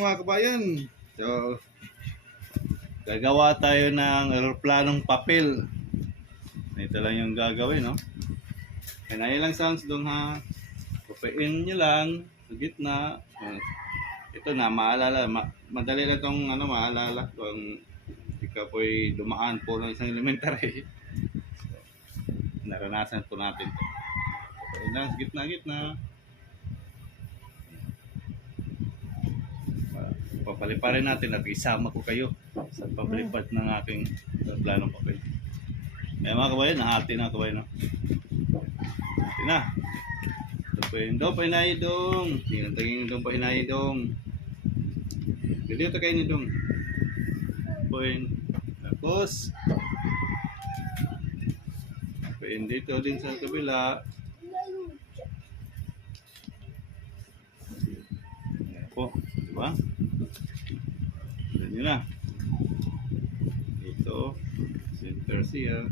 morning mga kabayan. So, gagawa tayo ng eroplanong papel. Ito lang yung gagawin, no? Kaya lang sounds doon ha. Pupuin nyo lang sa gitna. Ito na, maalala. Madali lang itong maalala. Kung ikaw po'y dumaan po ng isang elementary. So, naranasan po natin ito. Pupuin lang sa gitna-gitna. Papaliparin natin at isama ko kayo sa papalipad ng aking planong papel. Kaya mga kabayan, nahati na kabayan. No? Hati na. Doon pa inaidong. Tinatagin doon pa inaidong. Dito kayo nitong. Point. Tapos. Point dito din sa kabila. Ayan po. Diba? Yun na. Ito. Center siya.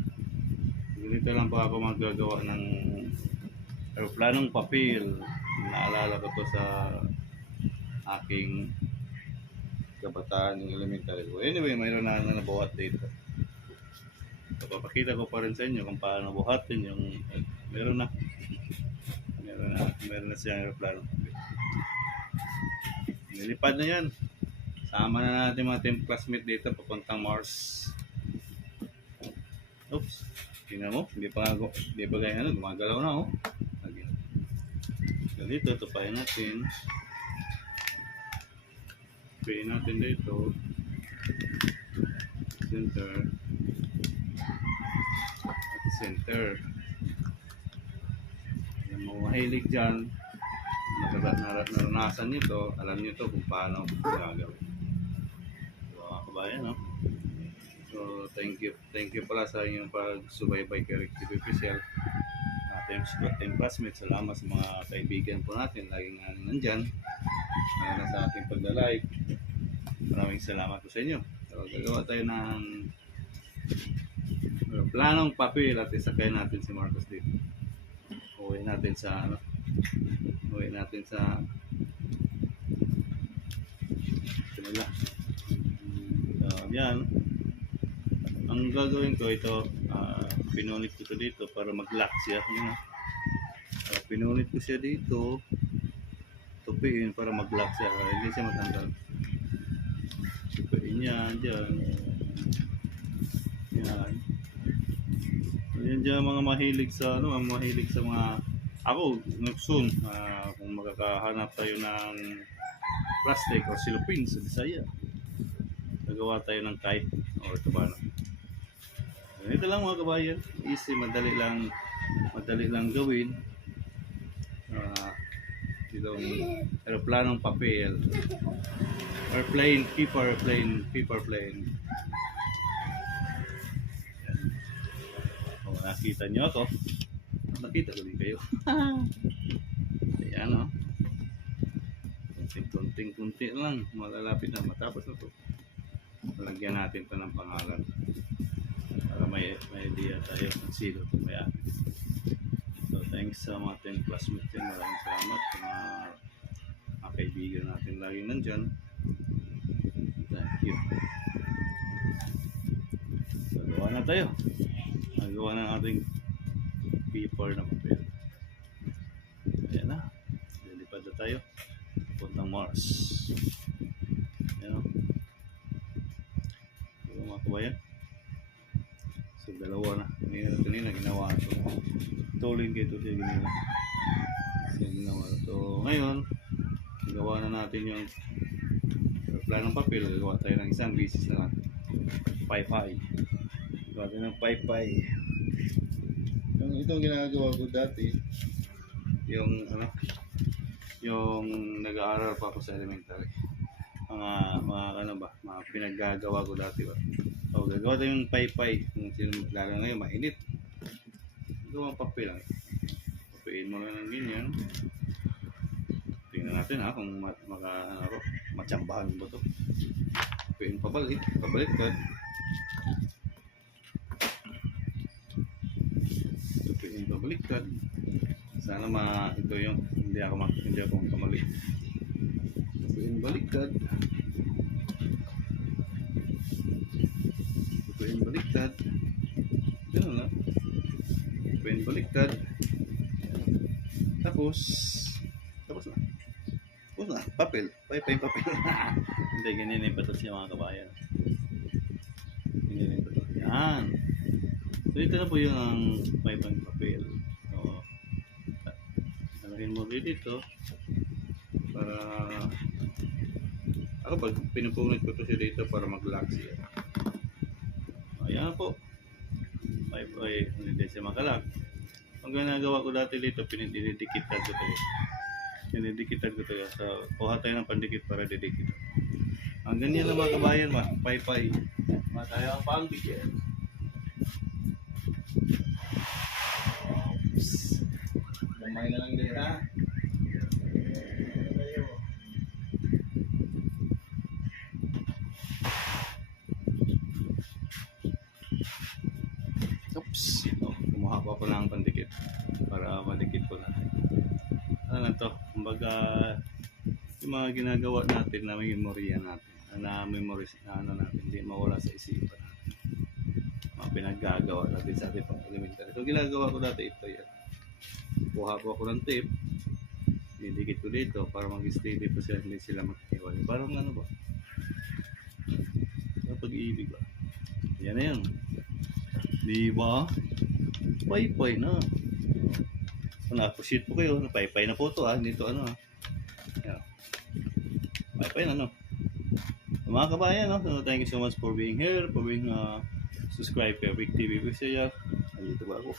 Ganito lang pa ako magagawa ng eroplanong papel. Naalala ko to sa aking kabataan ng elementary ko. Anyway, mayroon na nabuhat dito. So, papakita ko pa rin sa inyo kung paano buhatin yung meron na siyang eroplanong papel. Nilipad na yan. Sama na natin mga team classmate dito papuntang Mars. Oops. Tingnan mo, hindi pa ganyan, gumagalaw na oh. Okay. So dito, tupahin natin. Tupahin natin dito. Center. At center. Yung mga mahilig dyan, naranasan nyo to, alam nyo to kung paano gagawin. Mga kabayan, no? So, thank you pala sa inyong pagsubaybay kay Rick TV Official. Ating classmates, salamat sa mga kaibigan po natin. Laging nandyan. Sa ating pagla-live. Maraming salamat po sa inyo. So, gagawa tayo ng planong papel at isakay natin si Marcos dito. Uwi natin sa kanila. So, yan. Ang gagawin ko ito, pinunit ko ito dito para mag-lock siya. Pinunit ko siya dito, tupiin para mag-lock siya, hindi siya matanggal. Tupiin yan, dyan. Yan. Yan dyan mga mahilig sa, mga, ako, soon, kung makakahanap tayo ng plastic o silupin sa Bisaya, gagawa tayo ng kite o ito ba, no? Ito lang mga kabayan, easy, madali lang gawin. Itong eroplanong papel, paper plane. Kung nakita nyo ako, nakita ko din kayo. Ayan o. Kunting-kunti lang, malalapit na, matapos na ito. Lagyan natin ito ng pangalan. Para may idea tayo kung sino ito may akin. So thanks sa mga 10 classmates din. Maraming salamat sa mga kaibigan natin lagi nandyan. Thank you. So gawa na tayo. Nagawa ng ating paper na papel. Ayan na. Lilipad na tayo. Puntang Mars. Ayan o. Ayan mga kabayan. So dalawa na. Kanina ginawa ito. Tuloy kayo ito siya ginawa. So ngayon, gawa na natin yung planong papel. Gawa tayo ng isang bisis na pay-pay. Gawa tayo ng pay-pay. Itong ginagawa ko dati, yung nag-aaral pa ako sa elementary. Mga pinaggagawa ko dati ba. So, gagawa tayo yung pay-pay. Kung sino lalo ngayon, mainit. Gawang papel lang. Papiin mo lang ng ganyan. Tingnan natin kung matsambahan mo ito. Papiin pabalik ka. Papiin pabalik ka. Sana ito yung hindi ako kamali. Yung baliktad. Ito yung baliktad. Ganun na. Ito yung baliktad. Tapos na. Tapos na. Papel. Paypay papel. Hindi, ganyan yung patos niya mga kabayan. Ganyan yung patos. Yan. So ito na po yung ang paypay papel. So, alahin mo rin dito. Para ako pag pinupunit ko to siya dito para mag-lock siya. Ayan po. Paypay. Hindi siya makalak. Ang ginagawa ko dati dito, pinididikitad ko tayo. Pinididikitad ko tayo. So, kuha tayo ng pandikit para didikit. Ang ganyan na mga kabayan, paypay. Tayo ang pangdikit. Gamay na lang din ha. Oops. Oh, kumuha pa ako ng pandikit para madikit ko na. Ano lang to? Kumbaga, yung mga ginagawa natin na memorya natin, na memories na ano natin, hindi mawala sa isipan natin. Mga pinaggagawa natin sa ating pang elementary. So, ginagawa ko dati ito yan. Kuha po ako ng tape, didikit ko dito para mag-steady po sila, hindi sila maghiwalay. Parang ano ba? Pag-ibig ba? Yan na yan. Di ba? Paypay na. So, na-appreciate po kayo. Paypay na po ito ha. Dito ano ha. Yan. Paypay na no. So, mga kabayan no. So, thank you so much for being here. For being subscribe kay Rick TV Visaya. Ay, ito ba ako?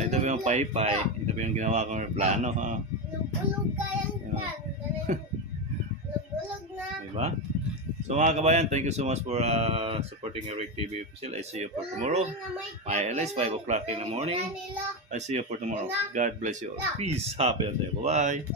Ito po yung paypay. Ito po yung ginawa kong plano ha. Ulog ka yan dyan. Ulog na. Diba? So mga kabayan, thank you so much for supporting Eric TV official. I see you for tomorrow. My LS 5 o'clock in the morning. I see you for tomorrow. God bless you all. Peace. Happy day. Bye-bye.